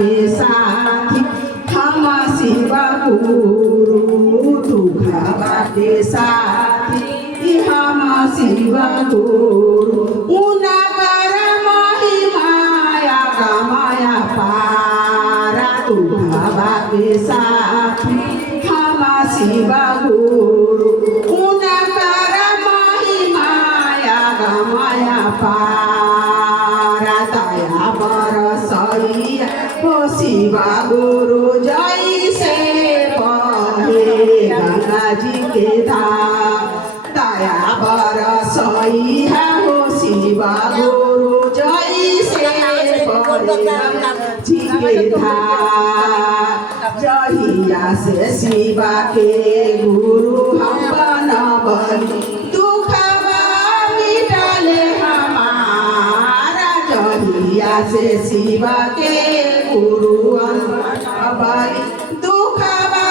के साथी हम शिव गुरु दुखवा के साथी हम शिव गुरु उनकर महिमाया गमाया पारा दुखवा के साथी हम शिव गुरु उनकर महिमाया गमाया पारा दया बरसैया हो शिव गुरु जैसे बहे गंगा जी के धार दया बरसैया हो शिव गुरु जैसे बहे गंगा जी के धार जहिया से शिव के गुरु हम बनबली दुखवा मिटले हमारा जहिया से शिव के गुरु बनबली दुखवा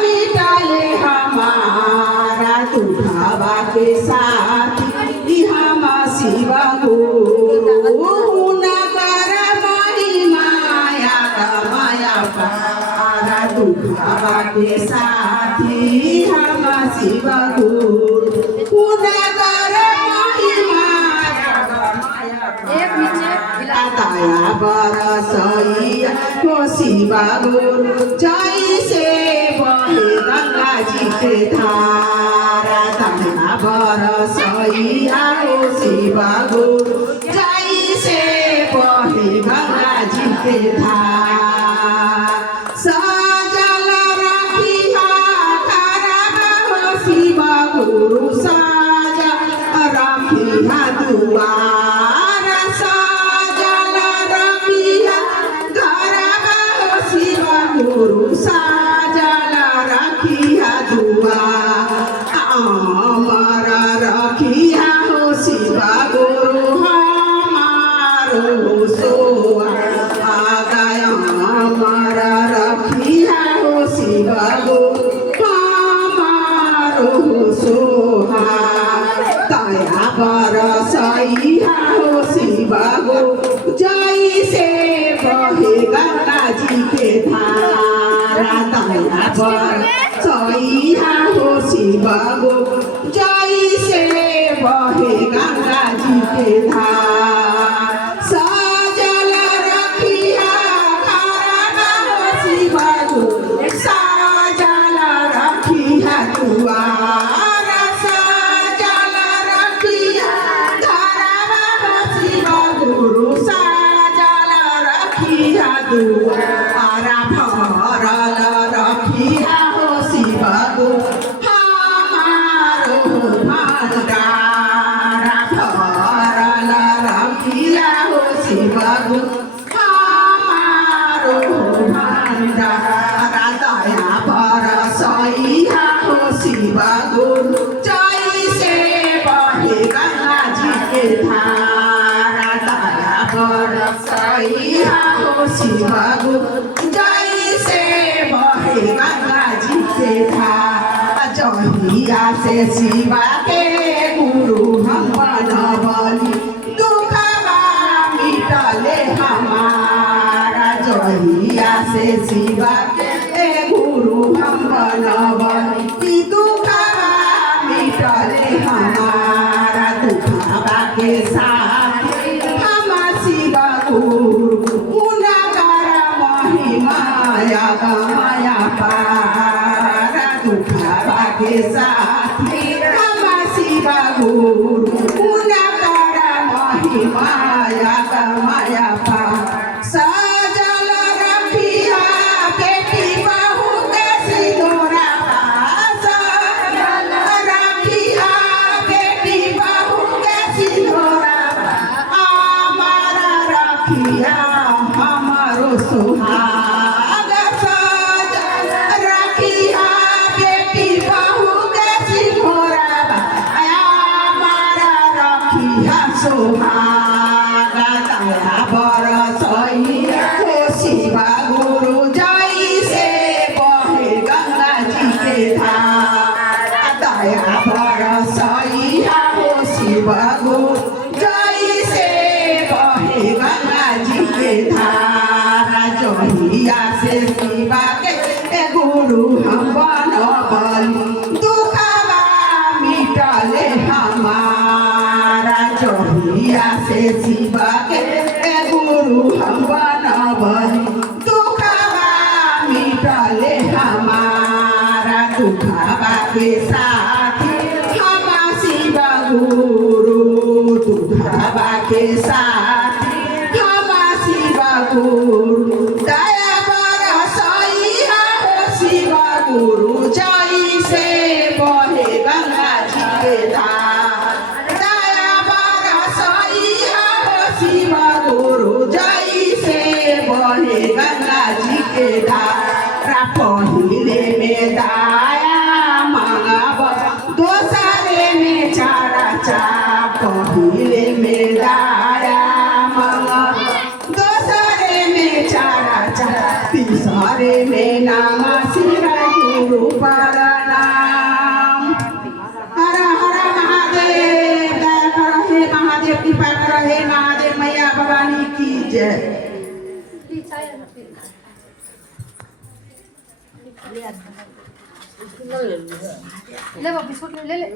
मिटले हमारा दुखवा के साथी हम शिव गुरु उनकर महिमाया गमाया पारा दुखवा के साथी हम शिव गुरु उनकर महिमाया गमाया दया बरसैया हो शिव गुरु जैसे बहे गंगा जी के धारा दया बरसैया हो शिव गुरु जैसे बहे गंगा जी के धार सजल रखिया खरबा हो शिव गुरु सजल रखिया दुआर सजल रखिया खरबा हो शिव गुरु सजल रखिया दुआर अमर रखिया हो शिव गुरु हमारो सोआ अमर रखिया हो शिव गुरु हमारो सोहा दया बरसैया हो शिव गुरु जैसे बहे गंगा जी के धारा दया बरसैया हो शिव गुरु जैसे बहे गंगा जी के धार सजल रखिया खरबा हो शिव गुरु सजल रखिया दुआर सजल रखिया खरबा हो शिव गुरु सजल रखिया दुआर भरल रखिया हो शिव गुरु हमारो भंडार भरल रखिया हो शिव गुरु हमारो भंडार दया बरसैया हो शिव गुरु जैसे बहे गंगा जी के धारा दया बरसैया हो शिव गुरु जैसे बहे गंगा जी के धारा जहिया से शिव के गुरु हम बनबली दुखवा मिटले हमारा जहिया से शिव के गुरु हम बनबली दुखवा मिटले हमारा दुखवा के साथ हम शिव गुरु उनकर महिमाया गमाया पारा दुखवा के साथ हम शिव गुरु उनकर महिमाया गमाया पारा सजल रखिया बेटी बहू के सिंदूरा सजल रखिया बेटी बहू के सिंदूरा हमारा रखिया हमारो सुहाग सजल रखिया बेटी बहू के सिंदूरा हमारा रखिया सुहाग दया बरसैया हो शिव गुरु जैसे बहे गंगा जी के धारा दया बरसैया हो शिव गुरु जैसे बहे गंगा जी के धारा जय जोड़िया से शिवा के गुरु हम बनबही दुखवा मिटले हमारा दुखवा के साथी हम शिव गुरु दुखवा के साथी हम शिव गुरु दया बरसइहा हो शिव गुरु जैसे बहे गंगा जी के धार दया बरसइहा हो शिव गुरु जैसे बहे गंगा जी के धार पहिले में दाया मांगब दोसरे में चारा चा पहिले में दाया मांगब दोसरे में चारा चा तीसरे में नाम शिव गुरु प्रणाम। हर हर महादेव दया कर हे महादेव कृपा कर हे महादेव मैया भवानी की जय। ले बाबू बिस्कुट ले ले